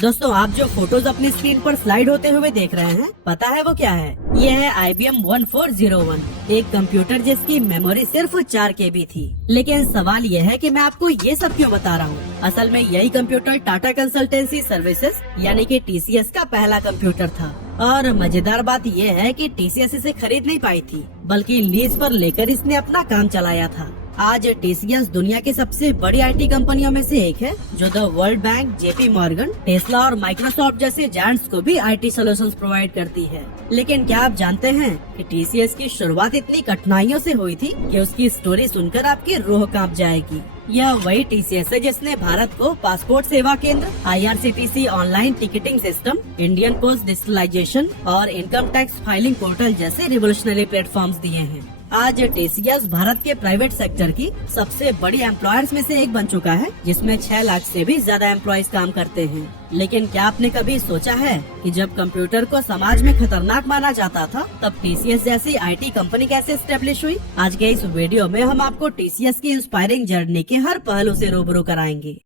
दोस्तों आप जो फोटोज अपनी स्क्रीन पर स्लाइड होते हुए देख रहे हैं, पता है वो क्या है? ये है IBM 1401, एक कंप्यूटर जिसकी मेमोरी सिर्फ 4 KB थी। लेकिन सवाल ये है कि मैं आपको ये सब क्यों बता रहा हूँ। असल में यही कंप्यूटर टाटा कंसल्टेंसी सर्विसेज यानी कि TCS का पहला कंप्यूटर था। और मजेदार बात ये है कि TCS इसे खरीद नहीं पाई थी, बल्कि लीज पर लेकर इसने अपना काम चलाया था। आज TCS दुनिया की सबसे बड़ी IT कंपनियों में से एक है, जो the world bank, JP Morgan, Tesla और माइक्रोसॉफ्ट जैसे जायंट्स को भी IT सॉल्यूशंस प्रोवाइड करती है। लेकिन क्या आप जानते हैं कि TCS की शुरुआत इतनी कठिनाइयों से हुई थी कि उसकी स्टोरी सुनकर आपकी रूह कांप जाएगी। यह वही TCS है जिसने भारत को passport Seva Kendra, IRCTC online ticketing system, Indian post digitalization और इनकम टैक्स फाइलिंग पोर्टल जैसे रिवोल्यूशनरी प्लेटफॉर्म्स दिए हैं। आज TCS भारत के प्राइवेट सेक्टर की सबसे बड़ी एम्प्लॉयर्स में से एक बन चुका है, जिसमें 6 लाख से भी ज्यादा एम्प्लॉयज काम करते हैं। लेकिन क्या आपने कभी सोचा है कि जब कंप्यूटर को समाज में खतरनाक माना जाता था, तब TCS जैसी IT कंपनी कैसे एस्टेब्लिश हुई? आज के इस वीडियो में हम आपको TCS की इंस्पायरिंग जर्नी के हर पहलू से रूबरू कराएंगे।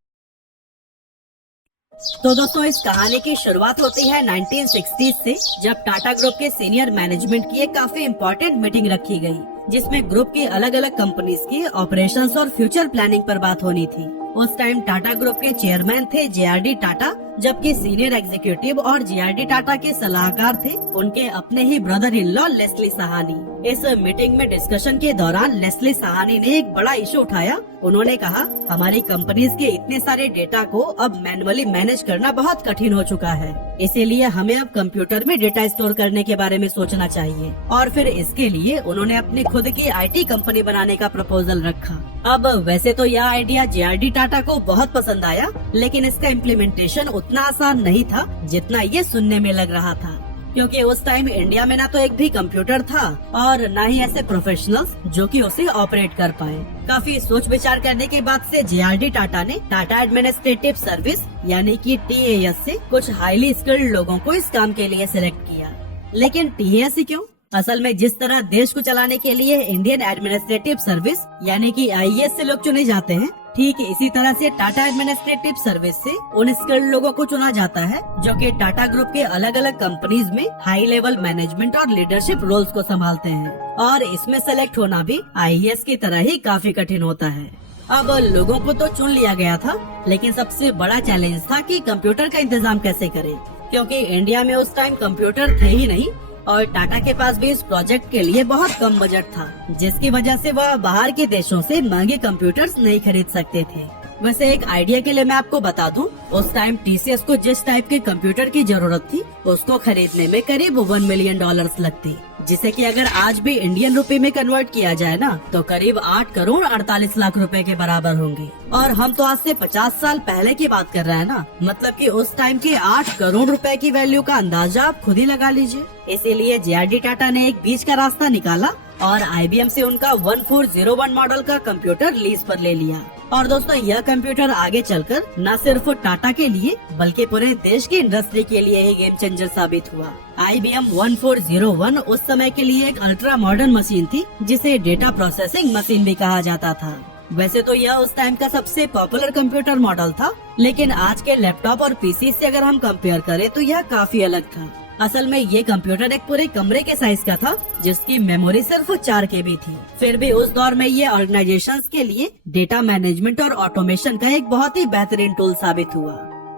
तो दोस्तों इस कहानी की शुरुआत होती है 1960s से, जब टाटा ग्रुप के सीनियर मैनेजमेंट की एक काफी इम्पोर्टेंट मीटिंग रखी गई, जिसमें ग्रुप की अलग अलग कंपनीज की ऑपरेशंस और फ्यूचर प्लानिंग पर बात होनी थी। उस टाइम टाटा ग्रुप के चेयरमैन थे JRD टाटा, जबकि सीनियर एग्जीक्यूटिव और JRD टाटा के सलाहकार थे उनके अपने ही brother in law Leslie Sahni. इस मीटिंग में डिस्कशन के दौरान लेस्ली सहानी ने एक बड़ा इशू उठाया। उन्होंने कहा, हमारी कंपनीज के इतने सारे डेटा को अब मैनुअली मैनेज करना बहुत कठिन हो चुका है, इसीलिए हमें अब कंप्यूटर में डेटा स्टोर करने के बारे में सोचना चाहिए। और फिर इसके लिए उन्होंने अपनी खुद की IT कंपनी बनाने का प्रपोजल रखा। अब वैसे तो यह आइडिया JRD टाटा को बहुत पसंद आया, लेकिन इसका इम्प्लीमेंटेशन उतना आसान नहीं था जितना ये सुनने में लग रहा था, क्योंकि उस टाइम इंडिया में ना तो एक भी कंप्यूटर था और न ही ऐसे प्रोफेशनल्स जो कि उसे ऑपरेट कर पाए। काफी सोच विचार करने के बाद से JRD टाटा ने टाटा एडमिनिस्ट्रेटिव सर्विस यानी कि TAS से कुछ हाईली स्किल्ड लोगों को इस काम के लिए सिलेक्ट किया। लेकिन TAS ही क्यों? असल में जिस तरह देश को चलाने के लिए इंडियन एडमिनिस्ट्रेटिव सर्विस यानी कि IAS से लोग चुने जाते हैं, ठीक इसी तरह से टाटा एडमिनिस्ट्रेटिव सर्विस से उन स्किल्ड लोगों को चुना जाता है जो कि टाटा ग्रुप के अलग अलग कंपनीज में हाई लेवल मैनेजमेंट और लीडरशिप रोल्स को संभालते हैं। और इसमें सेलेक्ट होना भी IAS की तरह ही काफी कठिन होता है। अब लोगों को तो चुन लिया गया था, लेकिन सबसे बड़ा चैलेंज था कि कंप्यूटर का इंतजाम कैसे करें, क्योंकि इंडिया में उस टाइम कंप्यूटर थे ही नहीं और टाटा के पास भी इस प्रोजेक्ट के लिए बहुत कम बजट था, जिसकी वजह से वह बाहर के देशों से महंगे कंप्यूटर्स नहीं खरीद सकते थे। वैसे एक आइडिया के लिए मैं आपको बता दूं, उस टाइम TCS को जिस टाइप के कंप्यूटर की जरूरत थी उसको खरीदने में करीब $1 मिलियन लगते, जिसे कि अगर आज भी इंडियन रुपए में कन्वर्ट किया जाए ना तो करीब 8 करोड़ 48 लाख रुपए के बराबर होंगे। और हम तो आज से 50 साल पहले की बात कर रहे हैं ना, मतलब कि उस टाइम के 8 करोड़ रुपए की वैल्यू का अंदाजा आप खुद ही लगा लीजिए। इसीलिए JRD टाटा ने एक बीच का रास्ता निकाला और IBM से उनका 1401 मॉडल का कंप्यूटर लीज पर ले लिया। और दोस्तों यह कंप्यूटर आगे चलकर न सिर्फ टाटा के लिए बल्कि पूरे देश की इंडस्ट्री के लिए ही गेम चेंजर साबित हुआ। IBM 1401 उस समय के लिए एक अल्ट्रा मॉडर्न मशीन थी, जिसे डेटा प्रोसेसिंग मशीन भी कहा जाता था। वैसे तो यह उस टाइम का सबसे पॉपुलर कंप्यूटर मॉडल था, लेकिन आज के लैपटॉप और PC से अगर हम कंपेयर करें तो यह काफी अलग था। असल में ये कंप्यूटर एक पूरे कमरे के साइज का था, जिसकी मेमोरी सिर्फ 4 KB थी। फिर भी उस दौर में ये ऑर्गेनाइजेशंस के लिए डेटा मैनेजमेंट और ऑटोमेशन का एक बहुत ही बेहतरीन टूल साबित हुआ।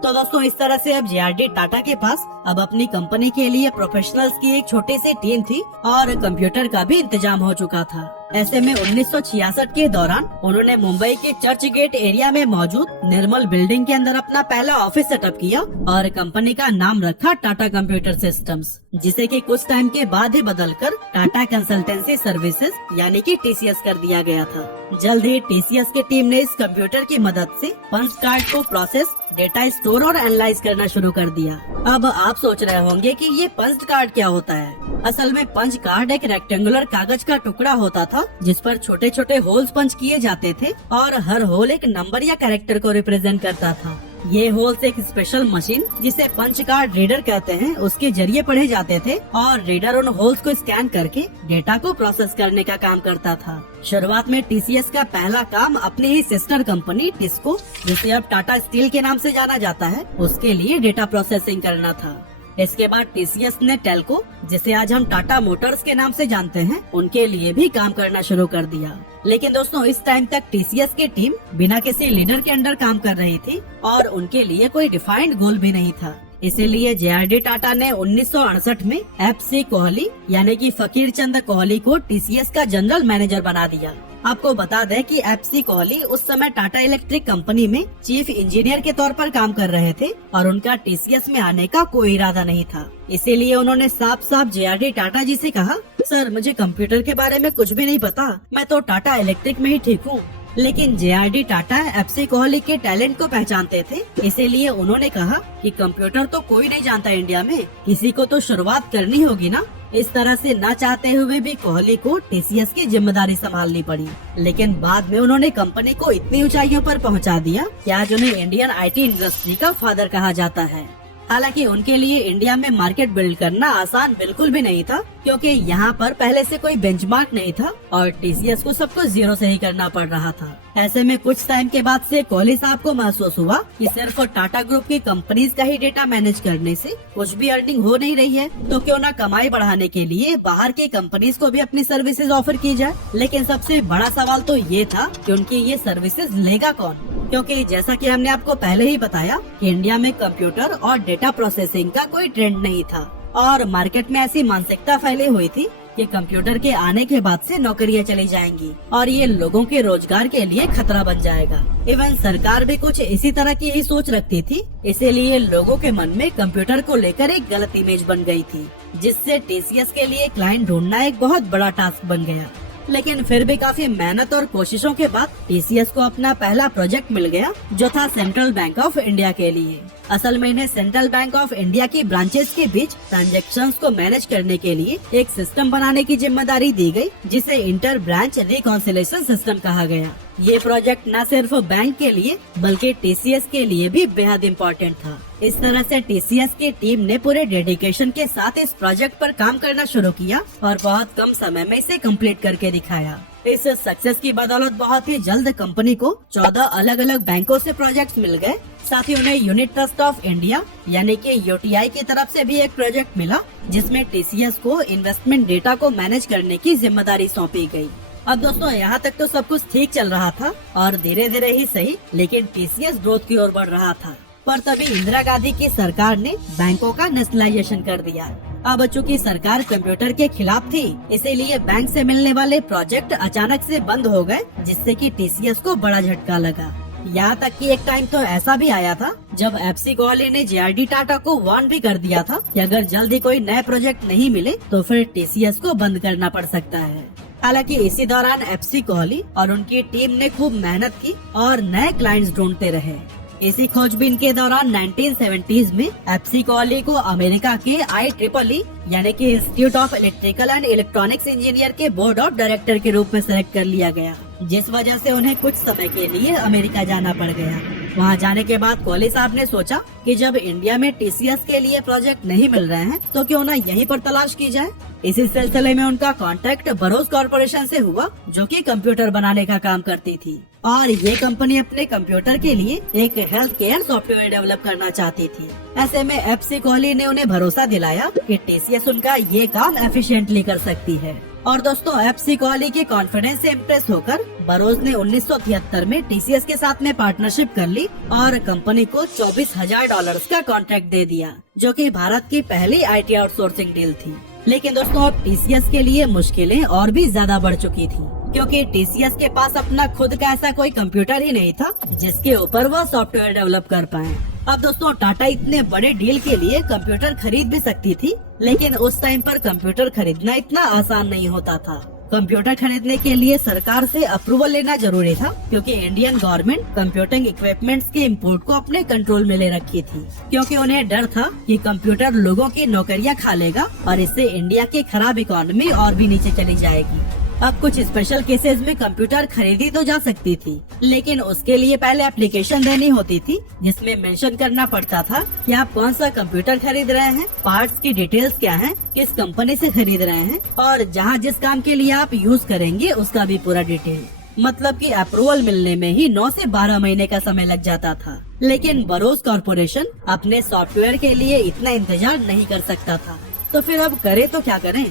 तो दोस्तों इस तरह से अब JRD टाटा के पास अब अपनी कंपनी के लिए प्रोफेशनल्स की एक छोटी सी टीम थी और कंप्यूटर का भी इंतजाम हो चुका था। ऐसे में 1966 के दौरान उन्होंने मुंबई के चर्च गेट एरिया में मौजूद निर्मल बिल्डिंग के अंदर अपना पहला ऑफिस सेटअप किया और कंपनी का नाम रखा टाटा कंप्यूटर सिस्टम्स, जिसे कि कुछ टाइम के बाद ही बदलकर टाटा कंसल्टेंसी सर्विसेज यानी कि TCS कर दिया गया था। जल्द ही TCS की टीम ने इस कंप्यूटर की मदद से पंच कार्ड को प्रोसेस, डेटा स्टोर और एनालाइज करना शुरू कर दिया। अब आप सोच रहे होंगे कि ये पंच कार्ड क्या होता है। असल में पंच कार्ड एक रेक्टेंगुलर कागज का टुकड़ा होता था, जिस पर छोटे छोटे होल्स पंच किए जाते थे और हर होल एक नंबर या कैरेक्टर को रिप्रेजेंट करता था। ये होल्स एक स्पेशल मशीन जिसे पंच कार्ड रीडर कहते हैं उसके जरिए पढ़े जाते थे और रीडर उन होल्स को स्कैन करके डेटा को प्रोसेस करने का काम करता था। शुरुआत में टीसीएस का पहला काम अपनी ही सिस्टर कंपनी टिस्को, जिसे अब टाटा स्टील के नाम से जाना जाता है, उसके लिए डेटा प्रोसेसिंग करना था। इसके बाद टीसीएस ने टेल्को, जिसे आज हम टाटा मोटर्स के नाम से जानते हैं, उनके लिए भी काम करना शुरू कर दिया। लेकिन दोस्तों इस टाइम तक टीसीएस की टीम बिना किसी लीडर के अंडर काम कर रही थी और उनके लिए कोई डिफाइंड गोल भी नहीं था। इसीलिए जेआरडी टाटा ने 1968 में एफसी कोहली यानी कि फकीर चंद कोहली को टीसीएस का जनरल मैनेजर बना दिया। आपको बता दें कि एफसी कोहली उस समय टाटा इलेक्ट्रिक कंपनी में चीफ इंजीनियर के तौर पर काम कर रहे थे और उनका टीसीएस में आने का कोई इरादा नहीं था। इसीलिए उन्होंने साफ साफ जेआरडी टाटा जी से कहा, सर मुझे कंप्यूटर के बारे में कुछ भी नहीं पता, मैं तो टाटा इलेक्ट्रिक में ही ठीक हूँ। लेकिन जेआरडी टाटा एफसी कोहली के टैलेंट को पहचानते थे, इसीलिए उन्होंने कहा कि कंप्यूटर तो कोई नहीं जानता इंडिया में, किसी को तो शुरुआत करनी होगी ना। इस तरह से न चाहते हुए भी कोहली को टीसीएस की जिम्मेदारी संभालनी पड़ी। लेकिन बाद में उन्होंने कंपनी को इतनी ऊंचाइयों पर पहुंचा दिया कि आज उन्हें इंडियन आईटी इंडस्ट्री का फादर कहा जाता है। हालांकि उनके लिए इंडिया में मार्केट बिल्ड करना आसान बिल्कुल भी नहीं था, क्योंकि यहाँ पर पहले से कोई बेंचमार्क नहीं था और टीसीएस को सब कुछ जीरो से ही करना पड़ रहा था। ऐसे में कुछ टाइम के बाद से कोहली साहब को महसूस हुआ कि सिर्फ टाटा ग्रुप की कंपनीज का ही डेटा मैनेज करने से कुछ भी अर्निंग हो नहीं रही है, तो क्यों ना कमाई बढ़ाने के लिए बाहर की कंपनीज को भी अपनी सर्विसेज ऑफर की जाए। लेकिन सबसे बड़ा सवाल तो ये था कि उनकी ये सर्विसेज लेगा कौन, क्योंकि जैसा कि हमने आपको पहले ही बताया कि इंडिया में कंप्यूटर और डेटा प्रोसेसिंग का कोई ट्रेंड नहीं था और मार्केट में ऐसी मानसिकता फैली हुई थी कि कंप्यूटर के आने के बाद से नौकरियां चली जाएंगी और ये लोगों के रोजगार के लिए खतरा बन जाएगा। इवन सरकार भी कुछ इसी तरह की ही सोच रखती थी, इसीलिए लोगों के मन में कंप्यूटर को लेकर एक गलत इमेज बन गई थी, जिससे टीसीएस के लिए क्लाइंट ढूंढना एक बहुत बड़ा टास्क बन गया। लेकिन फिर भी काफी मेहनत और कोशिशों के बाद टीसीएस को अपना पहला प्रोजेक्ट मिल गया, जो था सेंट्रल बैंक ऑफ इंडिया के लिए। असल में इन्हें सेंट्रल बैंक ऑफ इंडिया की ब्रांचेस के बीच ट्रांजैक्शंस को मैनेज करने के लिए एक सिस्टम बनाने की जिम्मेदारी दी गई, जिसे इंटर ब्रांच रिकॉन्सिलेशन सिस्टम कहा गया। ये प्रोजेक्ट न सिर्फ बैंक के लिए बल्कि टीसीएस के लिए भी बेहद इम्पोर्टेंट था। इस तरह से टीसीएस की टीम ने पूरे डेडिकेशन के साथ इस प्रोजेक्ट पर काम करना शुरू किया और बहुत कम समय में इसे कंप्लीट करके दिखाया। इस सक्सेस की बदौलत बहुत ही जल्द कंपनी को 14 अलग अलग बैंकों से प्रोजेक्ट्स मिल गए। साथ ही उन्हें यूनिट ट्रस्ट ऑफ इंडिया यानी कि यूटीआई की तरफ से भी एक प्रोजेक्ट मिला, जिसमें टीसीएस को इन्वेस्टमेंट डेटा को मैनेज करने की जिम्मेदारी सौंपी गई। अब दोस्तों यहाँ तक तो सब कुछ ठीक चल रहा था और धीरे धीरे ही सही, लेकिन टीसीएस ग्रोथ की ओर बढ़ रहा था। पर तभी इंदिरा गांधी की सरकार ने बैंकों का नेशनलाइजेशन कर दिया। अब चूंकि सरकार कंप्यूटर के खिलाफ थी, इसीलिए बैंक से मिलने वाले प्रोजेक्ट अचानक से बंद हो गए, जिससे कि टीसीएस को बड़ा झटका लगा। यहाँ तक कि एक टाइम तो ऐसा भी आया था जब एफसी कोहली ने जेआरडी टाटा को वार्न भी कर दिया था कि अगर जल्दी कोई नए प्रोजेक्ट नहीं मिले तो फिर टीसीएस को बंद करना पड़ सकता है। हालांकि इसी दौरान एफसी कोहली और उनकी टीम ने खूब मेहनत की और नए क्लाइंट्स ढूंढते रहे। इसी खोजबीन के दौरान 1970s में एफसी कोहली को अमेरिका के IEEE यानी कि institute of electrical and electronics engineer के बोर्ड ऑफ डायरेक्टर के रूप में सेलेक्ट कर लिया गया, जिस वजह से उन्हें कुछ समय के लिए अमेरिका जाना पड़ गया। वहां जाने के बाद कोहली साहब ने सोचा कि जब इंडिया में टीसीएस के लिए प्रोजेक्ट नहीं मिल रहे हैं तो क्यों न यहीं पर तलाश की जाए। इसी सिलसिले में उनका कॉन्ट्रैक्ट बरोज कॉर्पोरेशन से हुआ, जो कि कंप्यूटर बनाने का काम करती थी और ये कंपनी अपने कंप्यूटर के लिए एक हेल्थ केयर सॉफ्टवेयर डेवलप करना चाहती थी। ऐसे में एफसी कोहली ने उन्हें भरोसा दिलाया कि टीसीएस उनका ये काम एफिशिएंटली कर सकती है। और दोस्तों एफसी कोहली के कॉन्फिडेंस से इम्प्रेस होकर बरोज ने 1973 में टीसीएस के साथ में पार्टनरशिप कर ली और कंपनी को $24,000 का कॉन्ट्रैक्ट दे दिया, जो कि भारत की पहली आईटी आउटसोर्सिंग डील थी। लेकिन दोस्तों अब टीसीएस के लिए मुश्किलें और भी ज्यादा बढ़ चुकी थी, क्योंकि टीसीएस के पास अपना खुद का ऐसा कोई कंप्यूटर ही नहीं था जिसके ऊपर वह सॉफ्टवेयर डेवलप कर पाए। अब दोस्तों टाटा इतने बड़े डील के लिए कंप्यूटर खरीद भी सकती थी, लेकिन उस टाइम पर कंप्यूटर खरीदना इतना आसान नहीं होता था। कंप्यूटर खरीदने के लिए सरकार से अप्रूवल लेना जरूरी था, क्योंकि इंडियन गवर्नमेंट कंप्यूटिंग इक्विपमेंट्स के इंपोर्ट को अपने कंट्रोल में ले रखी थी, क्योंकि उन्हें डर था कि कंप्यूटर लोगों की नौकरियां खा लेगा और इससे इंडिया की खराब इकोनॉमी और भी नीचे चली जाएगी। अब कुछ स्पेशल केसेस में कंप्यूटर खरीदी तो जा सकती थी, लेकिन उसके लिए पहले एप्लीकेशन देनी होती थी जिसमें मेंशन करना पड़ता था कि आप कौन सा कंप्यूटर खरीद रहे हैं, पार्ट्स की डिटेल्स क्या हैं, किस कंपनी से खरीद रहे हैं और जहां जिस काम के लिए आप यूज करेंगे उसका भी पूरा डिटेल। मतलब कि अप्रूवल मिलने में ही 9 से 12 महीने का समय लग जाता था। लेकिन बरोस कॉर्पोरेशन अपने सॉफ्टवेयर के लिए इतना इंतजार नहीं कर सकता था, तो फिर अब करे तो क्या करें।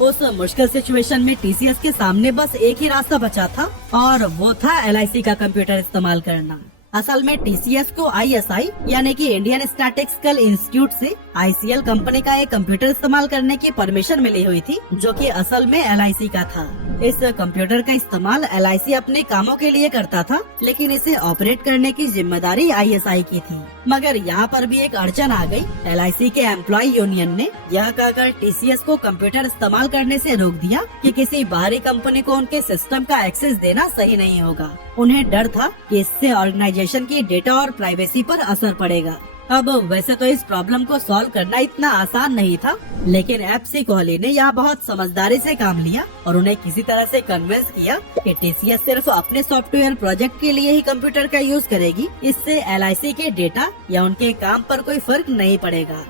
उस मुश्किल सिचुएशन में टीसीएस के सामने बस एक ही रास्ता बचा था और वो था एलआईसी का कंप्यूटर इस्तेमाल करना। असल में टीसीएस को आईएसआई यानी कि इंडियन स्टैटिस्टिकल इंस्टीट्यूट से आईसीएल कंपनी का एक कंप्यूटर इस्तेमाल करने की परमिशन मिली हुई थी, जो कि असल में एलआईसी का था। इस कंप्यूटर का इस्तेमाल एलआईसी अपने कामों के लिए करता था, लेकिन इसे ऑपरेट करने की जिम्मेदारी आईएसआई की थी। मगर यहाँ पर भी एक अड़चन आ गई। एलआईसी के एम्प्लॉय यूनियन ने यह कहकर टीसीएस को कंप्यूटर इस्तेमाल करने से रोक दिया कि किसी बाहरी कंपनी को उनके सिस्टम का एक्सेस देना सही नहीं होगा। उन्हें डर था कि इससे ऑर्गेनाइजेशन की डेटा और प्राइवेसी पर असर पड़ेगा। अब वैसे तो इस प्रॉब्लम को सॉल्व करना इतना आसान नहीं था, लेकिन एफसी कोहली ने यहाँ बहुत समझदारी से काम लिया और उन्हें किसी तरह से कन्विंस किया कि टीसीएस सिर्फ अपने सॉफ्टवेयर प्रोजेक्ट के लिए ही कंप्यूटर का यूज करेगी। इससे एलआईसी के डेटा या उनके काम पर कोई फर्क नहीं पड़ेगा।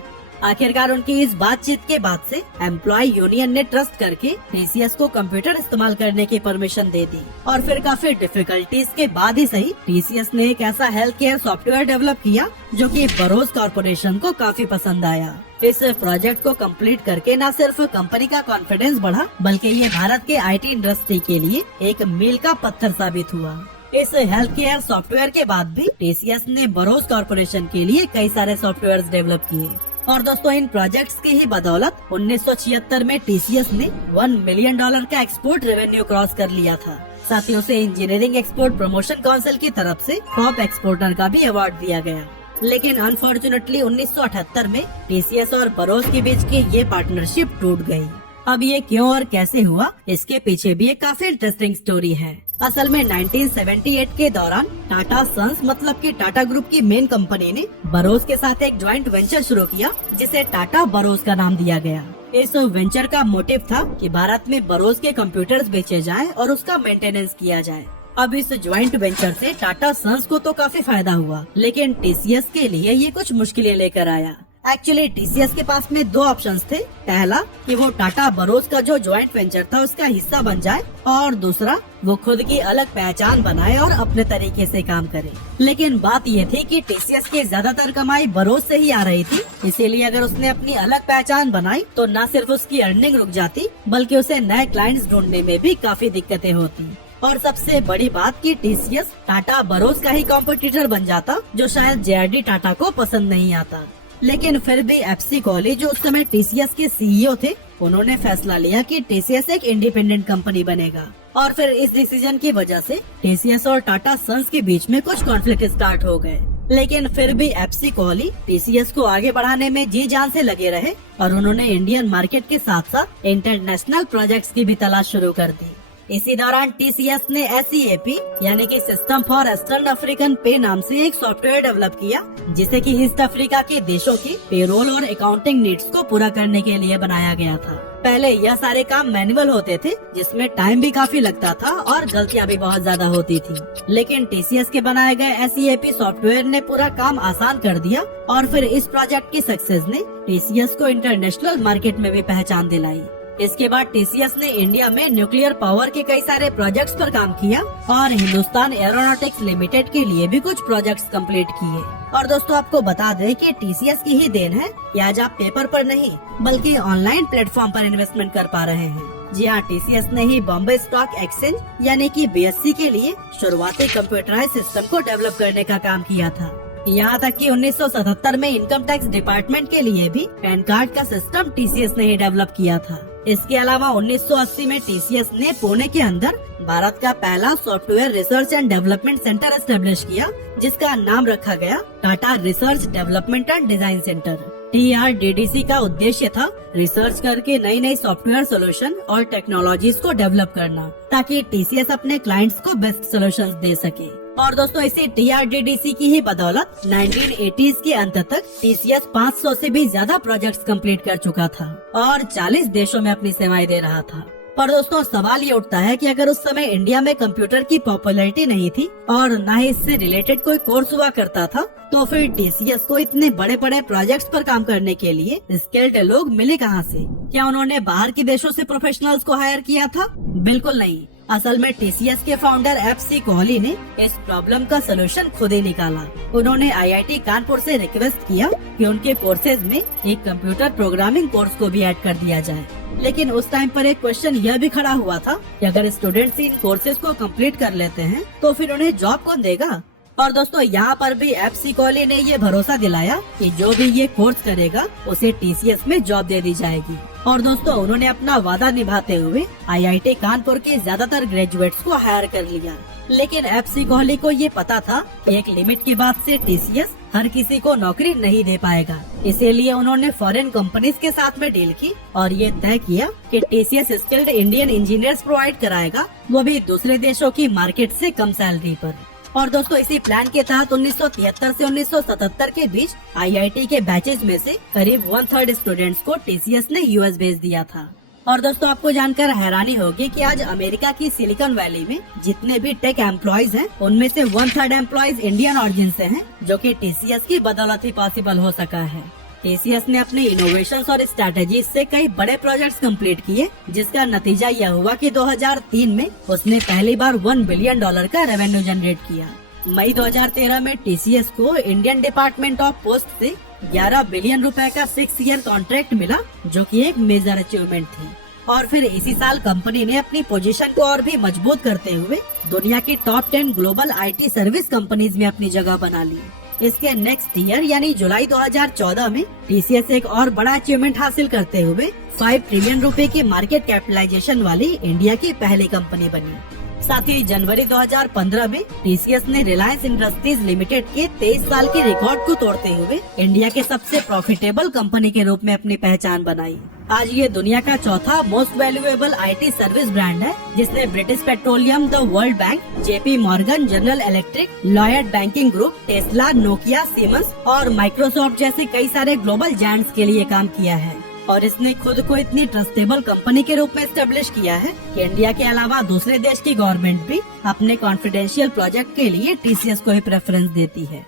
आखिरकार उनकी इस बातचीत के बाद से एम्प्लॉय यूनियन ने ट्रस्ट करके टीसीएस को कंप्यूटर इस्तेमाल करने की परमिशन दे दी और फिर काफी डिफिकल्टीज के बाद ही सही टीसीएस ने एक ऐसा हेल्थ केयर सॉफ्टवेयर डेवलप किया जो कि बरोस कॉर्पोरेशन को काफी पसंद आया। इस प्रोजेक्ट को कंप्लीट करके न सिर्फ कंपनी का कॉन्फिडेंस बढ़ा, बल्कि ये भारत के आईटी इंडस्ट्री के लिए एक मील का पत्थर साबित हुआ। इस हेल्थ केयर सॉफ्टवेयर के बाद भी टीसीएस ने बरोस कॉर्पोरेशन के लिए कई सारे सॉफ्टवेयर डेवलप किए और दोस्तों इन प्रोजेक्ट्स की ही बदौलत 1976 में टीसीएस ने $1 मिलियन का एक्सपोर्ट रेवेन्यू क्रॉस कर लिया था। साथ ही उसे इंजीनियरिंग एक्सपोर्ट प्रमोशन काउंसिल की तरफ से टॉप एक्सपोर्टर का भी अवार्ड दिया गया। लेकिन अनफॉर्चुनेटली 1978 में टीसीएस और बरोस के बीच की ये पार्टनरशिप टूट गई। अब ये क्यों और कैसे हुआ, इसके पीछे भी एक काफी इंटरेस्टिंग स्टोरी है। असल में 1978 के दौरान टाटा सन्स मतलब कि टाटा ग्रुप की मेन कंपनी ने बरोस के साथ एक ज्वाइंट वेंचर शुरू किया जिसे टाटा बरोस का नाम दिया गया। इस वेंचर का मोटिव था कि भारत में बरोस के कंप्यूटर्स बेचे जाएं और उसका मेंटेनेंस किया जाए। अब इस ज्वाइंट वेंचर से टाटा सन्स को तो काफी फायदा हुआ, लेकिन टीसीएस के लिए ये कुछ मुश्किलें लेकर आया। एक्चुअली टीसीएस के पास में दो ऑप्शंस थे। पहला कि वो टाटा बरोस का जो ज्वाइंट वेंचर था उसका हिस्सा बन जाए और दूसरा वो खुद की अलग पहचान बनाए और अपने तरीके से काम करे। लेकिन बात ये थी कि टीसीएस की ज्यादातर कमाई बरोस से ही आ रही थी, इसीलिए अगर उसने अपनी अलग पहचान बनाई तो न सिर्फ उसकी अर्निंग रुक जाती बल्कि उसे नए क्लाइंट्स ढूंढने में भी काफी दिक्कतें होती। और सबसे बड़ी बात कि टीसीएस टाटा बरोस का ही कॉम्पिटिटर बन जाता, जो शायद जेआरडी टाटा को पसंद नहीं आता। लेकिन फिर भी एफसी कोहली जो उस समय टीसीएस के सीईओ थे, उन्होंने फैसला लिया कि टीसीएस एक इंडिपेंडेंट कंपनी बनेगा और फिर इस डिसीजन की वजह से टीसीएस और टाटा सन्स के बीच में कुछ कॉन्फ्लिक्ट स्टार्ट हो गए। लेकिन फिर भी एफसी कोहली टीसीएस को आगे बढ़ाने में जी जान से लगे रहे और उन्होंने इंडियन मार्केट के साथ साथ इंटरनेशनल प्रोजेक्ट्स की भी तलाश शुरू कर दी। इसी दौरान टीसीएस ने SEAP यानी कि सिस्टम फॉर ईस्टर्न अफ्रीकन पे नाम से एक सॉफ्टवेयर डेवलप किया, जिसे कि ईस्ट अफ्रीका के देशों की पेरोल और अकाउंटिंग नीड्स को पूरा करने के लिए बनाया गया था। पहले यह सारे काम मैनुअल होते थे, जिसमें टाइम भी काफी लगता था और गलतियां भी बहुत ज्यादा होती थी। लेकिन टीसीएस के बनाए गए SEAP सॉफ्टवेयर ने पूरा काम आसान कर दिया और फिर इस प्रोजेक्ट की सक्सेस ने टीसीएस को इंटरनेशनल मार्केट में भी पहचान दिलाई। इसके बाद टीसीएस ने इंडिया में न्यूक्लियर पावर के कई सारे प्रोजेक्ट्स पर काम किया और हिंदुस्तान एरोनॉटिक्स लिमिटेड के लिए भी कुछ प्रोजेक्ट्स कंप्लीट किए। और दोस्तों आपको बता दें कि टीसीएस की ही देन है कि आज आप पेपर पर नहीं बल्कि ऑनलाइन प्लेटफॉर्म पर इन्वेस्टमेंट कर पा रहे हैं। जी हाँ, टीसीएस ने ही बॉम्बे स्टॉक एक्सचेंज यानी कि BSE के लिए शुरुआती कंप्यूटराइज सिस्टम को डेवलप करने का काम किया था। यहाँ तक कि 1977 में इनकम टैक्स डिपार्टमेंट के लिए भी पैन कार्ड का सिस्टम टीसीएस ने ही डेवलप किया था। इसके अलावा 1980 में टीसीएस ने पुणे के अंदर भारत का पहला software research and development centre establish किया, जिसका नाम रखा गया Tata research development and design centre. TRDDC का उद्देश्य था रिसर्च करके नई नई सॉफ्टवेयर सोल्यूशन और टेक्नोलॉजीज को डेवलप करना, ताकि टीसीएस अपने क्लाइंट्स को बेस्ट सोल्यूशंस दे सके। और दोस्तों इसी TRDDC की ही बदौलत 1980s के अंत तक टीसीएस 500 से भी ज्यादा प्रोजेक्ट्स कंप्लीट कर चुका था और 40 देशों में अपनी सेवाएं दे रहा था। पर दोस्तों सवाल ये उठता है कि अगर उस समय इंडिया में कंप्यूटर की पॉपुलैरिटी नहीं थी और न ही इससे रिलेटेड कोई कोर्स हुआ करता था, तो फिर टीसीएस को इतने बड़े बड़े प्रोजेक्ट्स पर काम करने के लिए स्किल्ड लोग मिले कहाँ से? क्या उन्होंने बाहर के देशों से प्रोफेशनल्स को हायर किया था? बिल्कुल नहीं। असल में टीसीएस के फाउंडर एफसी कोहली ने इस प्रॉब्लम का सोल्यूशन खुद ही निकाला। उन्होंने आईआईटी कानपुर से रिक्वेस्ट किया कि उनके कोर्सेज में एक कंप्यूटर प्रोग्रामिंग कोर्स को भी ऐड कर दिया जाए। लेकिन उस टाइम पर एक क्वेश्चन यह भी खड़ा हुआ था कि अगर स्टूडेंट्स इन कोर्सेज को कंप्लीट कर लेते हैं तो फिर उन्हें जॉब कौन देगा? और दोस्तों यहाँ पर भी एफसी कोहली ने ये भरोसा दिलाया कि जो भी ये कोर्स करेगा उसे टीसीएस में जॉब दे दी जाएगी। और दोस्तों उन्होंने अपना वादा निभाते हुए आईआईटी कानपुर के ज्यादातर ग्रेजुएट्स को हायर कर लिया। लेकिन एफसी कोहली को ये पता था कि एक लिमिट के बाद से टीसीएस हर किसी को नौकरी नहीं दे पाएगा। इसीलिए उन्होंने फॉरेन कंपनीज के साथ में डील की और ये तय किया कि TCS skilled Indian engineers provide कराएगा, वो भी दूसरे देशों की मार्केट से कम सैलरी पर। और दोस्तों इसी प्लान के तहत 1973 से 1977 के बीच आईआईटी के बैचेज में से करीब 1/3 स्टूडेंट्स को टीसीएस ने यूएस भेज दिया था। और दोस्तों आपको जानकर हैरानी होगी कि आज अमेरिका की सिलिकॉन वैली में जितने भी टेक एम्प्लॉयज हैं, उनमें से 1/3 एम्प्लॉयज इंडियन ऑरिजिन से हैं, जो कि टीसीएस की बदौलत ही पॉसिबल हो सका है। टीसीएस ने अपने इनोवेशंस और स्ट्रैटेजीज से कई बड़े प्रोजेक्ट्स कंप्लीट किए, जिसका नतीजा यह हुआ कि 2003 में उसने पहली बार $1 बिलियन का रेवेन्यू जनरेट किया। मई 2013 में टीसीएस को इंडियन डिपार्टमेंट ऑफ पोस्ट से 11 बिलियन रुपए का 6 ईयर कॉन्ट्रैक्ट मिला, जो कि एक मेजर अचीवमेंट थी। और फिर इसी साल कंपनी ने अपनी पोजीशन को और भी मजबूत करते हुए दुनिया की top 10 global IT service companies में अपनी जगह बना ली। इसके नेक्स्ट ईयर यानी जुलाई 2014 में टीसीएस एक और बड़ा अचीवमेंट हासिल करते हुए 5 ट्रिलियन रुपए की मार्केट कैपिटलाइजेशन वाली इंडिया की पहली कंपनी बनी। साथ ही जनवरी 2015 में टीसीएस ने रिलायंस इंडस्ट्रीज लिमिटेड के 23 साल के रिकॉर्ड को तोड़ते हुए इंडिया के सबसे प्रॉफिटेबल कंपनी के रूप में अपनी पहचान बनाई। आज ये दुनिया का चौथा most valuable IT service brand है, जिसने British petroleum, the world bank, JP Morgan, general electric, Lloyd banking group, Tesla, Nokia, siemens और माइक्रोसॉफ्ट जैसे कई सारे ग्लोबल जायंट्स के लिए काम किया है। और इसने खुद को इतनी ट्रस्टेबल कंपनी के रूप में एस्टेब्लिश किया है कि इंडिया के अलावा दूसरे देश की गवर्नमेंट भी अपने कॉन्फिडेंशियल प्रोजेक्ट के लिए टीसीएस को ही प्रेफरेंस देती है।